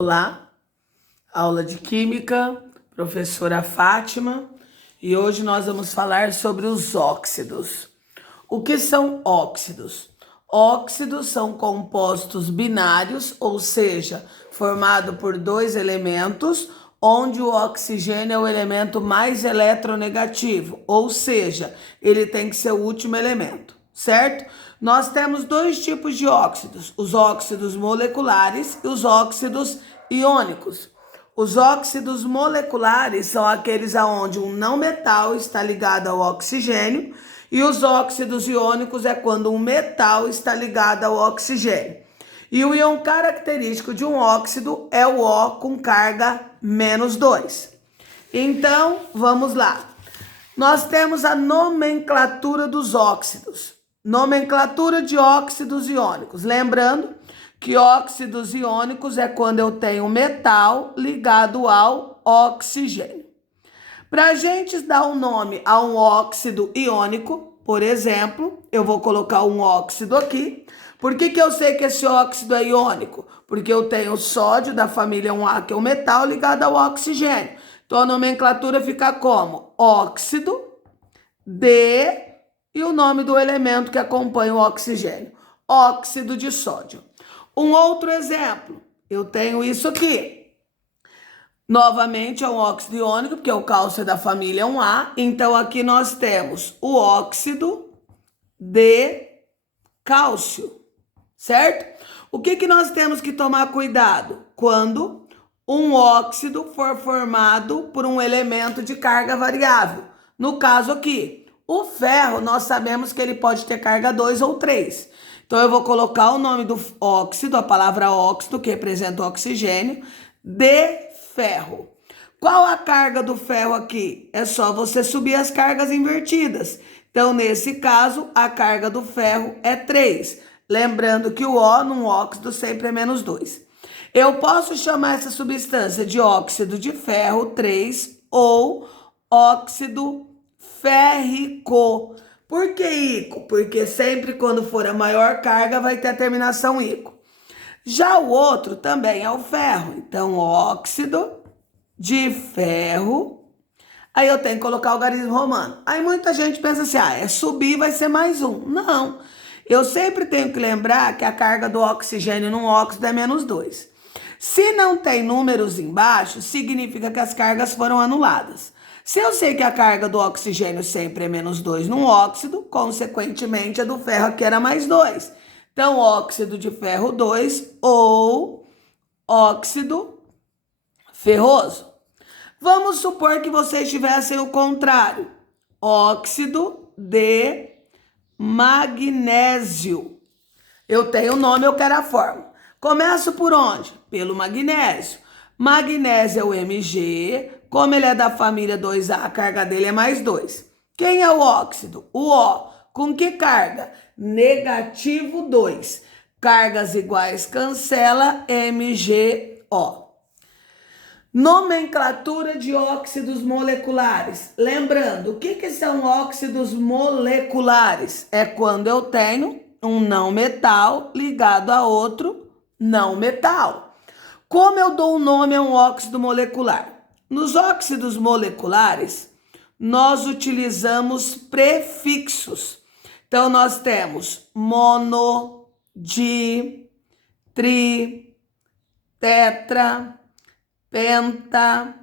Olá, aula de Química, professora Fátima, e hoje nós vamos falar sobre os óxidos. O que são óxidos? Óxidos são compostos binários, ou seja, formado por dois elementos, onde o oxigênio é o elemento mais eletronegativo, ou seja, ele tem que ser o último elemento, certo? Nós temos dois tipos de óxidos, os óxidos moleculares e os óxidos iônicos. Os óxidos moleculares são aqueles onde um não metal está ligado ao oxigênio, e os óxidos iônicos é quando um metal está ligado ao oxigênio. E o íon característico de um óxido é o O com carga -2. Então, vamos lá. Nós temos a nomenclatura dos óxidos. Nomenclatura de óxidos iônicos. Lembrando que óxidos iônicos é quando eu tenho metal ligado ao oxigênio. Para a gente dar um nome a um óxido iônico, por exemplo, eu vou colocar um óxido aqui. Por que eu sei que esse óxido é iônico? Porque eu tenho sódio da família 1A, que é o metal, ligado ao oxigênio. Então a nomenclatura fica como? Óxido de e o nome do elemento que acompanha o oxigênio. Óxido de sódio. Um outro exemplo, eu tenho isso aqui. Novamente é um óxido iônico, porque o cálcio é da família 1A. Então aqui nós temos o óxido de cálcio, certo? O que nós temos que tomar cuidado? Quando um óxido for formado por um elemento de carga variável. No caso aqui, o ferro, nós sabemos que ele pode ter carga 2 ou 3. Então, eu vou colocar o nome do óxido, a palavra óxido, que representa o oxigênio, de ferro. Qual a carga do ferro aqui? É só você subir as cargas invertidas. Então, nesse caso, a carga do ferro é 3. Lembrando que o O num óxido sempre é -2. Eu posso chamar essa substância de óxido de ferro 3 ou óxido férrico. Por que ico? Porque sempre quando for a maior carga vai ter a terminação ico. Já o outro também é o ferro. Então, óxido de ferro. Aí eu tenho que colocar o algarismo romano. Aí muita gente pensa assim, é subir vai ser mais um. Não. Eu sempre tenho que lembrar que a carga do oxigênio num óxido é -2. Se não tem números embaixo, significa que as cargas foram anuladas. Se eu sei que a carga do oxigênio sempre é -2 num óxido, consequentemente a do ferro aqui era +2. Então, óxido de ferro 2 ou óxido ferroso. Vamos supor que vocês tivessem o contrário. Óxido de magnésio. Eu tenho o nome, eu quero a fórmula. Começo por onde? Pelo magnésio. Magnésio é o Mg. Como ele é da família 2A, a carga dele é +2. Quem é o óxido? O O. Com que carga? -2. Cargas iguais cancela, MgO. Nomenclatura de óxidos moleculares. Lembrando, o que são óxidos moleculares? É quando eu tenho um não metal ligado a outro não metal. Como eu dou o nome a um óxido molecular? Nos óxidos moleculares, nós utilizamos prefixos. Então, nós temos mono, di, tri, tetra, penta,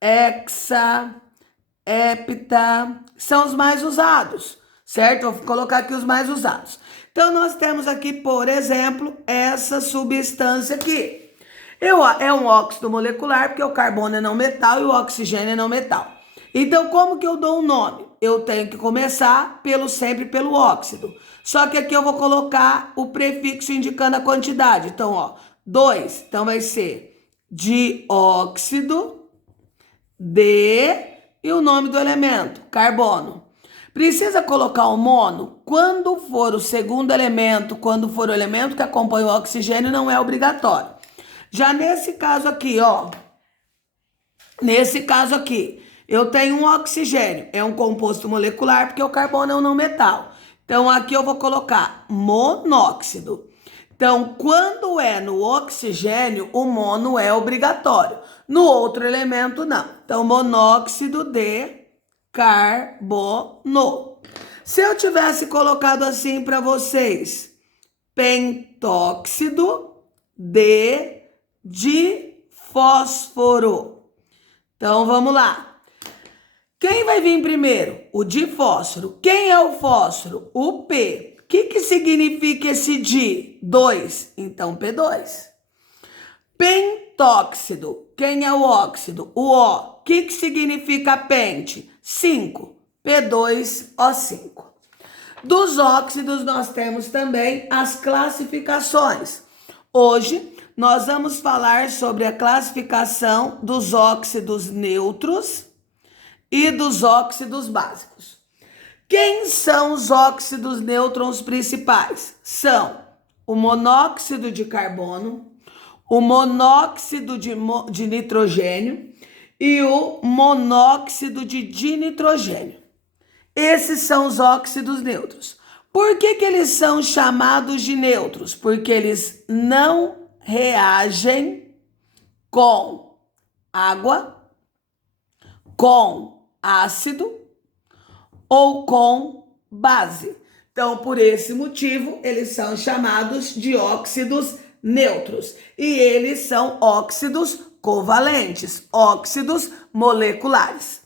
hexa, hepta, são os mais usados, certo? Vou colocar aqui os mais usados. Então, nós temos aqui, por exemplo, essa substância aqui. É um óxido molecular, porque o carbono é não metal e o oxigênio é não metal. Então, como que eu dou um nome? Eu tenho que começar sempre pelo óxido. Só que aqui eu vou colocar o prefixo indicando a quantidade. Então, 2. Então, vai ser dióxido de e o nome do elemento, carbono. Precisa colocar o mono? Quando for o segundo elemento, quando for o elemento que acompanha o oxigênio, não é obrigatório. Já nesse caso aqui, eu tenho um oxigênio, é um composto molecular, porque o carbono é um não metal. Então, aqui eu vou colocar monóxido. Então, quando é no oxigênio, o mono é obrigatório. No outro elemento, não. Então, monóxido de carbono. Se eu tivesse colocado assim para vocês, pentóxido de difósforo. Então, vamos lá. Quem vai vir primeiro? O difósforo. Quem é o fósforo? O P. O que significa esse di? 2. Então, P2. Pentóxido. Quem é o óxido? O O. O que significa pente? 5. P2O5. Dos óxidos, nós temos também as classificações. Hoje, nós vamos falar sobre a classificação dos óxidos neutros e dos óxidos básicos. Quem são os óxidos nêutrons principais? São o monóxido de carbono, o monóxido de nitrogênio e o monóxido de dinitrogênio. Esses são os óxidos neutros. Por que eles são chamados de neutros? Porque eles não reagem com água, com ácido ou com base. Então, por esse motivo, eles são chamados de óxidos neutros. E eles são óxidos covalentes, óxidos moleculares.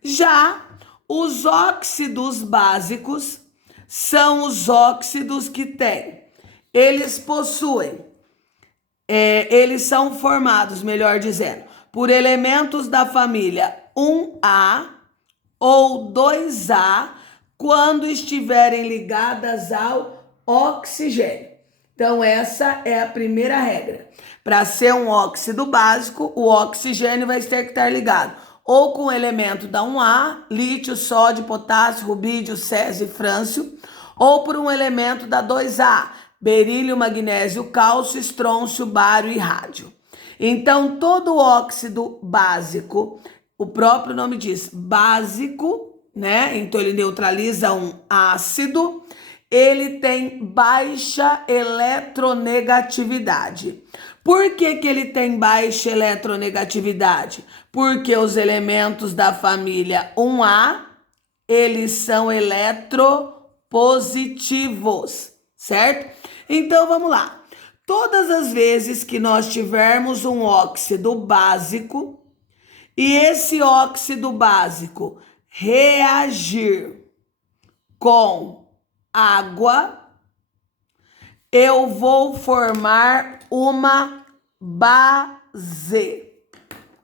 Já os óxidos básicos são os óxidos que têm. Eles possuem, eles são formados, melhor dizendo, por elementos da família 1A ou 2A quando estiverem ligadas ao oxigênio. Então, essa é a primeira regra. Para ser um óxido básico, o oxigênio vai ter que estar ligado ou com o elemento da 1A, lítio, sódio, potássio, rubídio, césio e frâncio, ou por um elemento da 2A, berílio, magnésio, cálcio, estrôncio, bário e rádio. Então, todo óxido básico, o próprio nome diz básico, né? Então, ele neutraliza um ácido, ele tem baixa eletronegatividade. Por que ele tem baixa eletronegatividade? Porque os elementos da família 1A, eles são eletropositivos, certo? Então, vamos lá. Todas as vezes que nós tivermos um óxido básico e esse óxido básico reagir com água, eu vou formar uma base,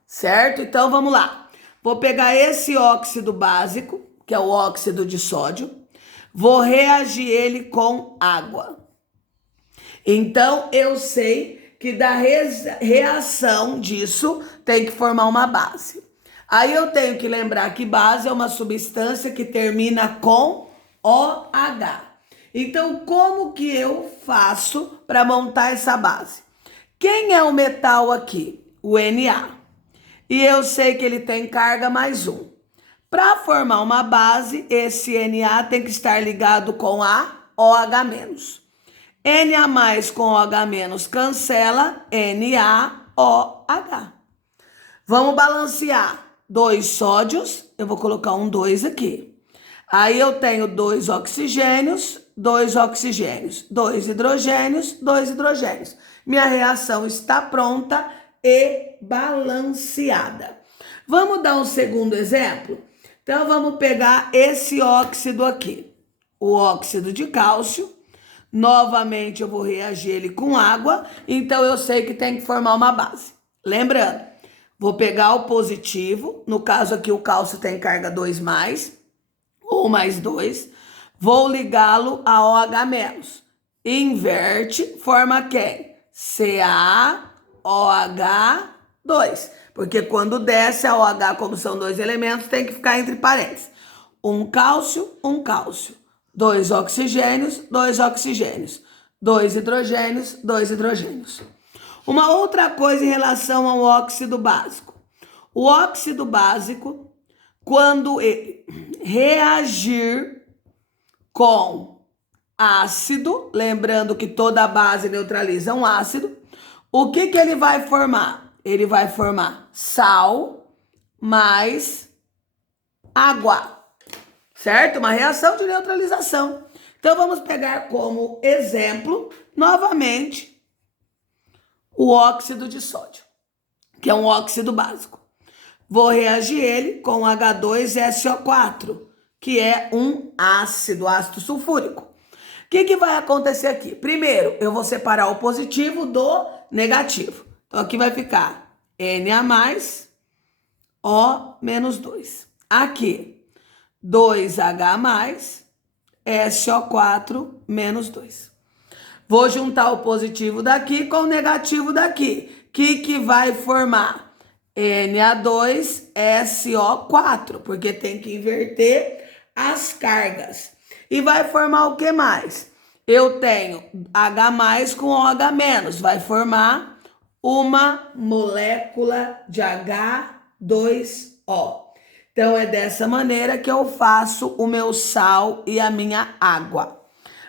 certo? Então, vamos lá. Vou pegar esse óxido básico, que é o óxido de sódio, vou reagir ele com água. Então, eu sei que da reação disso tem que formar uma base. Aí eu tenho que lembrar que base é uma substância que termina com OH. Então, como que eu faço para montar essa base? Quem é o metal aqui? O Na. E eu sei que ele tem carga mais 1. Para formar uma base, esse Na tem que estar ligado com a OH-. Na com OH- cancela NaOH. Vamos balancear. 2 sódios, eu vou colocar um 2 aqui. Aí eu tenho 2 oxigênios, 2 oxigênios, 2 hidrogênios, 2 hidrogênios. Minha reação está pronta e balanceada. Vamos dar um segundo exemplo? Então, vamos pegar esse óxido aqui, o óxido de cálcio. Novamente, eu vou reagir ele com água, então eu sei que tem que formar uma base. Lembrando, vou pegar o positivo, no caso aqui o cálcio tem carga 2+, ou mais 2, vou ligá-lo a OH-. Inverte, forma quem? CaOH2. Porque quando desce a OH, como são 2 elementos, tem que ficar entre parênteses. Um cálcio, 2 oxigênios, 2 oxigênios. 2 hidrogênios, 2 hidrogênios. Uma outra coisa em relação ao óxido básico. O óxido básico, quando ele reagir com ácido, lembrando que toda base neutraliza um ácido. O que que ele vai formar? Ele vai formar sal mais água, certo? Uma reação de neutralização. Então, vamos pegar como exemplo, novamente, o óxido de sódio, que é um óxido básico. Vou reagir ele com H2SO4, que é um ácido sulfúrico. O que que vai acontecer aqui? Primeiro, eu vou separar o positivo do negativo. Então, aqui vai ficar Na+, O-2. Aqui, 2H+, SO4-2. Vou juntar o positivo daqui com o negativo daqui. O que vai formar? Na2SO4, porque tem que inverter as cargas. E vai formar o que mais? Eu tenho H+ com OH-, vai formar uma molécula de H2O. Então, é dessa maneira que eu faço o meu sal e a minha água.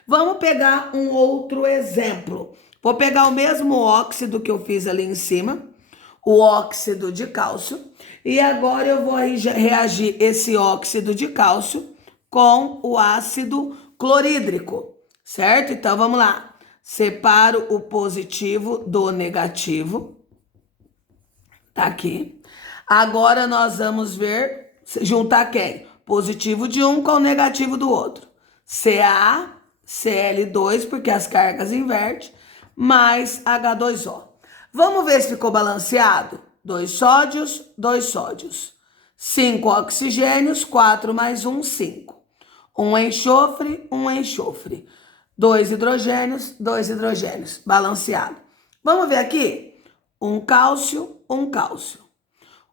Vamos pegar um outro exemplo. Vou pegar o mesmo óxido que eu fiz ali em cima, o óxido de cálcio, e agora eu vou reagir esse óxido de cálcio com o ácido clorídrico, certo? Então, vamos lá. Separo o positivo do negativo. Tá aqui. Agora, nós vamos ver, juntar quem? Positivo de um com o negativo do outro. CaCl2, porque as cargas invertem, mais H2O. Vamos ver se ficou balanceado? 2 sódios, 2 sódios. 5 oxigênios, 4 mais 1, 5. 1 enxofre, 1 enxofre. 2 hidrogênios, 2 hidrogênios. Balanceado. Vamos ver aqui? 1 cálcio, 1 cálcio.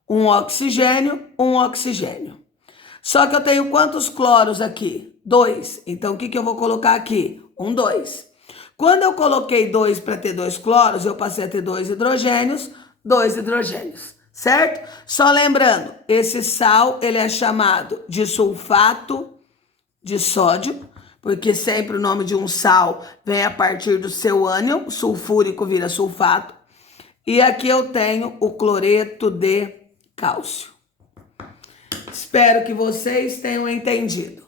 1 oxigênio, 1 oxigênio. Só que eu tenho quantos cloros aqui? 2. Então, o que eu vou colocar aqui? 1, 2. Quando eu coloquei 2 para ter 2 cloros, eu passei a ter 2 hidrogênios, 2 hidrogênios, certo? Só lembrando, esse sal, ele é chamado de sulfato de sódio, porque sempre o nome de um sal vem a partir do seu ânion, sulfúrico vira sulfato. E aqui eu tenho o cloreto de cálcio. Espero que vocês tenham entendido.